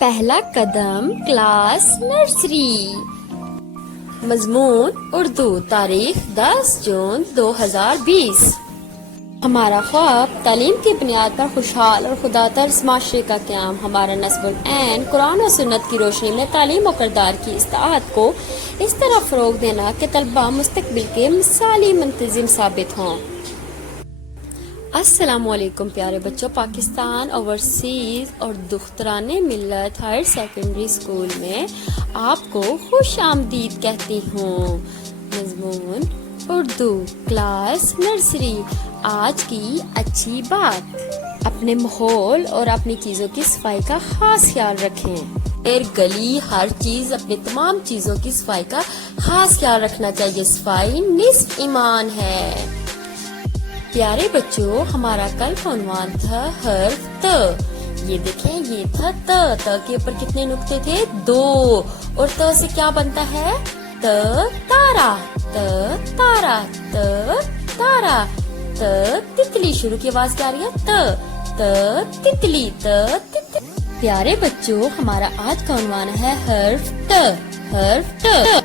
पहला कदम class nursery. मजमून उर्दू, तारीख 10 जून 2020। हमारा ख्वाब तालीम की बुनियाद पर खुशहाल और खुदा तर्ज माशरे का क़याम। हमारा नस्बुल ऐन कुरान और सुन्नत की रोशनी में तालीम और किरदार की इस्ताअत को इस तरह फ़रोग देना कि तलबा मुस्तक़बिल के मिसाली मुंतज़िम साबित हों। अस्सलामुअलैकुम प्यारे बच्चों, पाकिस्तान ओवरसीज़ और दुख्तराने मिल्लत हायर सेकेंडरी स्कूल में आपको खुश आमदीद कहती हूँ। मज़मून उर्दू, क्लास नर्सरी। आज की अच्छी बात, अपने माहौल और अपनी चीज़ों की सफाई का खास ख्याल रखें। गली हर चीज़, अपनी तमाम चीज़ों की सफाई का खास ख्याल रखना चाहिए। सफाई निस्फ ईमान है। प्यारे बच्चों, हमारा कल का उन्वान था हर्फ त। ये देखें, ये था त के ऊपर कितने नुक्ते थे? 2। और त से क्या बनता है? त तारा, त तारा, त तारा। त तितली, शुरू की आवाज क्या आ रही है? त तितली, त तितली। प्यारे बच्चों, हमारा आज का उन्वान है हर्फ ट, हर्फ ट।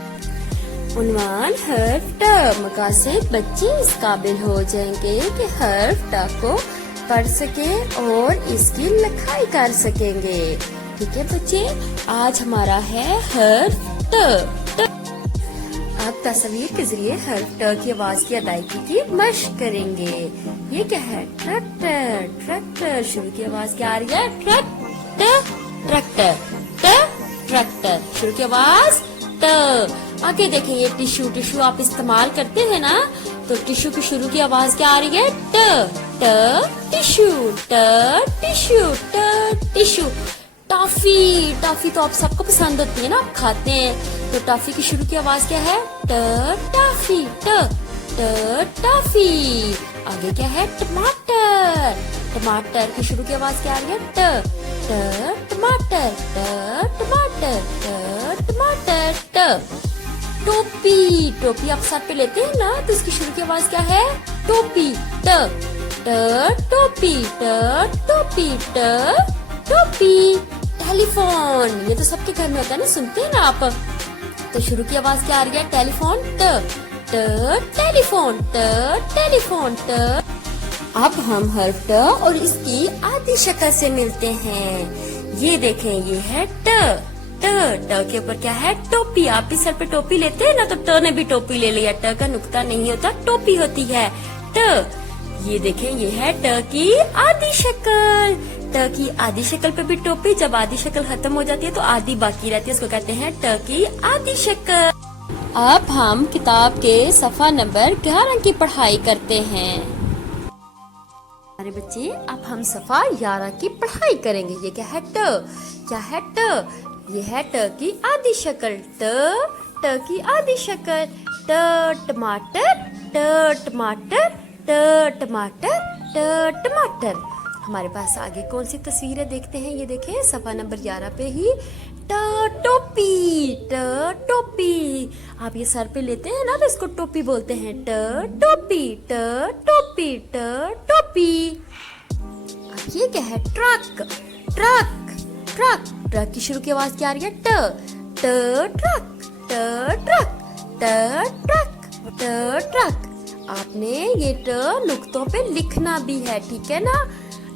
उन्वान हर्फ ट। मकासद, बच्चे इस काबिल हो जाएंगे कि हर्फ ट को पढ़ सके और इसकी लिखाई कर सकेंगे। ठीक है बच्चे, आज हमारा है हर्फ ट। आप तस्वीर के जरिए हर्फ ट की आवाज की अदायगी की मशक करेंगे। ये क्या है? Tractor, tractor. शुरू की आवाज क्या आ रही है? Tractor, tractor, tractor. शुरू की आवाज ट। आगे देखें, ये टिश्यू, टिश्यू आप इस्तेमाल करते हैं ना, तो टिश्यू की शुरू की आवाज क्या आ रही है? ट, ट टिश्यू, ट टिश्यू, ट टिश्यू। टॉफी, टॉफी तो आप सबको पसंद होती है ना, आप खाते हैं, तो टॉफी की शुरू की आवाज क्या है? ट टॉफी, ट टॉफी। आगे क्या है? टमाटर, टमाटर की शुरू की आवाज क्या आ रही है? ट टमाटर, ट टमाटर, ट टमाटर, ट। टोपी, टोपी आप सर पे लेते हैं ना, तो इसकी शुरू की आवाज क्या है? टोपी, ट टोपी, ट टोपी, ट टोपी। टेलीफोन, ये तो सबके घर में होता है ना, सुनते हैं ना आप, तो शुरू की आवाज क्या आ रही है? टेलीफोन, ट टेलीफोन, ट टेलीफोन, ट। अब हम हर्फ ट और इसकी आधी शक्ल से मिलते हैं। ये देखें, ये है ट। ट के ऊपर क्या है? टोपी। आप भी सर पे टोपी लेते हैं ना, तो ट ने भी टोपी ले लिया। ट का नुक्ता नहीं होता, टोपी होती है ट। ये देखें, ये है ट की आधी शक्ल। ट की आधी शक्ल पे भी टोपी। जब आधी शक्ल खत्म हो जाती है तो आधी बाकी रहती है, उसको कहते हैं ट की आधी शक्ल। अब हम किताब के सफा नंबर 11 की पढ़ाई करते हैं। अरे बच्चे, अब हम सफा 11 की पढ़ाई करेंगे। ये क्या है? ट। क्या है? ट। ये है ट की आधी शक्ल। ट की आधी शक्ल। ट टमाटर, ट टमाटर, ट टमाटर, ट टमाटर। हमारे पास आगे कौन सी तस्वीरें देखते हैं? ये देखें, सफा नंबर 11 पे ही ट टोपी, ट टोपी। आप ये सर पे लेते हैं ना, तो इसको टोपी बोलते हैं। ट टोपी, ट टोपी, ट टोपी। अब ये क्या है? Truck, truck, truck. ट्रक की शुरू की आवाज क्या आ रही है? ट ट्रक, ट ट्रक, ट ट्रक, ट ट्रक। आपने ये ट नुक्तों पे लिखना भी है, ठीक है ना?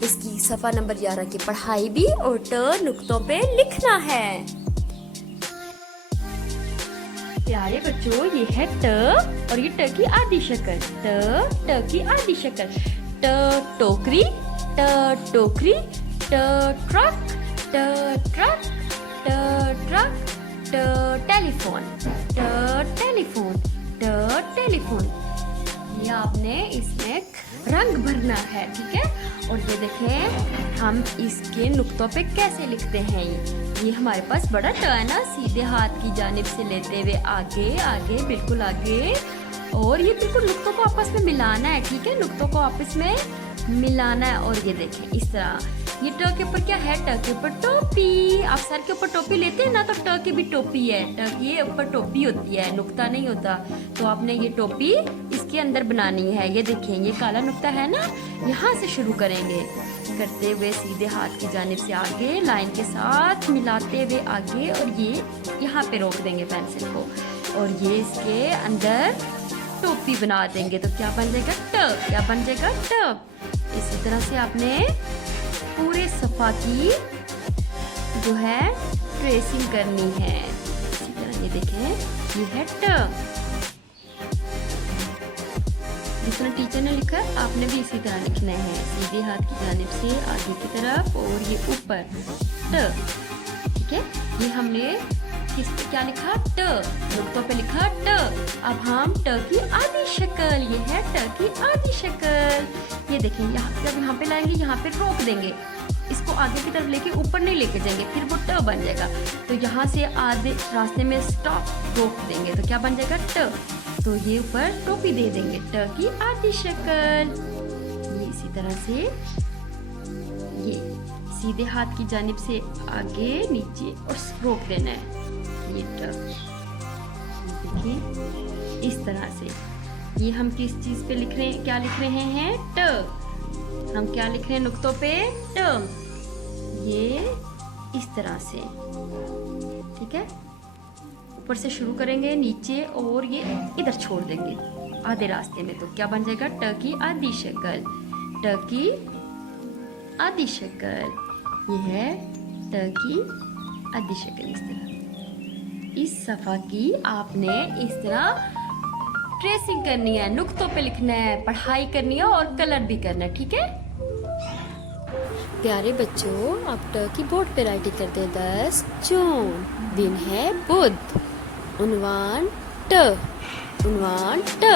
इसकी सफा नंबर 11 की पढ़ाई भी और ट नुक्तों पे लिखना है। प्यारे बच्चों, ये है ट और ये ट की आधी शक्ल। ट की आधी शक्ल। ट टोकरी, ट टोकरी, ट ट्रक, ट ट्रक, ट ट्रक, ट टेलीफोन, ट टेलीफोन, ट टेलीफोन। ये आपने इसमें रंग भरना है, ठीक है? और ये देखें, हम इसके नुक्तों पे कैसे लिखते हैं। ये हमारे पास बड़ा ट है ना, सीधे हाथ की जानिब से लेते हुए आगे आगे, बिल्कुल आगे, और ये बिल्कुल नुक्तों को आपस में मिलाना है, ठीक है? नुक्तों को आपस में मिलाना है। और ये देखें, इस तरह। ये ट के ऊपर क्या है? ट के ऊपर टोपी। आप सर के ऊपर टोपी लेते हैं ना, तो ट की भी टोपी है। ट के ऊपर टोपी होती है, नुक्ता नहीं होता। तो आपने ये टोपी इसके अंदर बनानी है। ये देखें, ये काला नुक्ता है ना, यहाँ से शुरू करेंगे। करते हुए सीधे हाथ की जानिब से आगे लाइन के साथ मिलाते हुए आगे, और ये यहाँ पे रोक देंगे पेंसिल को, और ये इसके अंदर टोपी बना देंगे। तो क्या बन जाएगा? ट। क्या बन जाएगा? ट। इसी तरह से आपने पूरे सफ़ा की जो है ट्रेसिंग करनी है। इसी तरह ये देखें, ये है ट। जिस तरह टीचर ने लिखा आपने भी इसी तरह लिखना है, सीधे हाथ की जानिब से आगे की तरफ और ये ऊपर ट। ठीक है, ये हमने किस पे क्या लिखा? ट। नुक्तों पे लिखा ट। अब हम ट की आधी शक्ल, ये है ट की आधी शक्ल। ये देखें, यहाँ पे लाएंगे, यहाँ पे रोक देंगे, इसको आगे की तरफ लेके ऊपर नहीं लेके जाएंगे, फिर वो ट बन जाएगा। तो यहाँ से आधे रास्ते में स्टॉप रोक देंगे, तो क्या बन जाएगा? ट। तो ये ऊपर टोपी दे देंगे, ट की आधी शक्ल। ये इसी तरह से ये सीधे हाथ की जानिब से आगे नीचे और रोक देना है, ये ट। देखिए इस तरह से ये हम किस चीज पे लिख रहे हैं, क्या लिख रहे हैं? ट। हम क्या लिख रहे हैं नुक्तों पे? ट। ये इस तरह से, ठीक है। ऊपर से शुरू करेंगे नीचे और ये इधर छोड़ देंगे आधे रास्ते में, तो क्या बन जाएगा? ट की आधी शक्ल। ट की आधी शक्ल, ये है ट की आधी शक्ल। इस तरह इस सफ़ा की आपने इस तरह ट्रेसिंग करनी है, नुक्तों पे लिखना है, पढ़ाई करनी है और कलर भी करना है, ठीक है। प्यारे बच्चों, आप ट की बोर्ड पे राइटिंग करते हैं। 10 जून, दिन है बुध। उन्वान ट। उन्वान ट।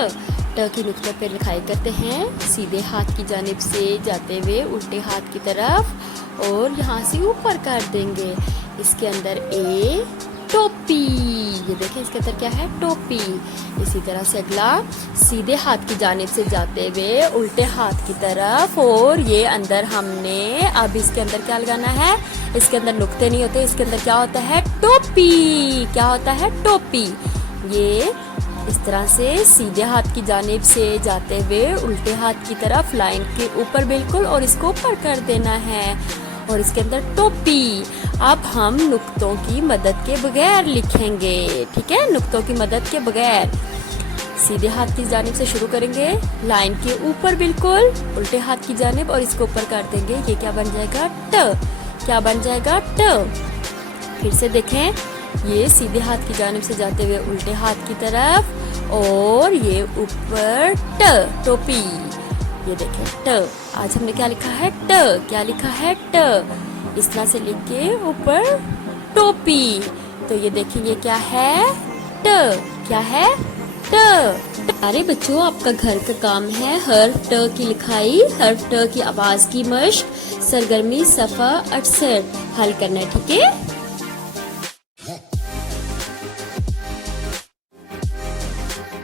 ट की नुक्तों पे लिखाई करते हैं, सीधे हाथ की जानिब से जाते हुए उल्टे हाथ की तरफ, और यहाँ से ऊपर कर देंगे। इसके अंदर ए टोपी, ये देखें इसके अंदर क्या है? टोपी। इसी तरह से अगला सीधे हाथ की जानिब से जाते हुए उल्टे हाथ की तरफ, और ये अंदर हमने अब इसके अंदर क्या लगाना है? इसके अंदर नुक्ते नहीं होते, इसके अंदर क्या होता है? टोपी। क्या होता है? टोपी। ये इस तरह से सीधे हाथ की जानिब से जाते हुए उल्टे हाथ की तरफ लाइन के ऊपर बिल्कुल, और इसको ऊपर कर देना है, और इसके अंदर टोपी। अब हम नुक्तों की मदद के बगैर लिखेंगे, ठीक है। नुक्तों की मदद के बगैर सीधे हाथ की जानिब से शुरू करेंगे, लाइन के ऊपर बिल्कुल उल्टे हाथ की जानिब, और इसको ऊपर कर देंगे। ये क्या बन जाएगा? ट। क्या बन जाएगा? ट। फिर से देखें, ये सीधे हाथ की जानिब से जाते हुए उल्टे हाथ की तरफ, और ये ऊपर ट, टोपी। ये देखें ट। आज हमने क्या लिखा है? ट। क्या लिखा है? ट। इस तरह से लिख के ऊपर टोपी। तो ये देखें, ये क्या है? ट। क्या है? ट। अरे बच्चों, आपका घर का काम है हर्फ ट की लिखाई, हर्फ ट की आवाज की मश्क, सरगर्मी सफ़ा 68 हल करना है, ठीक है।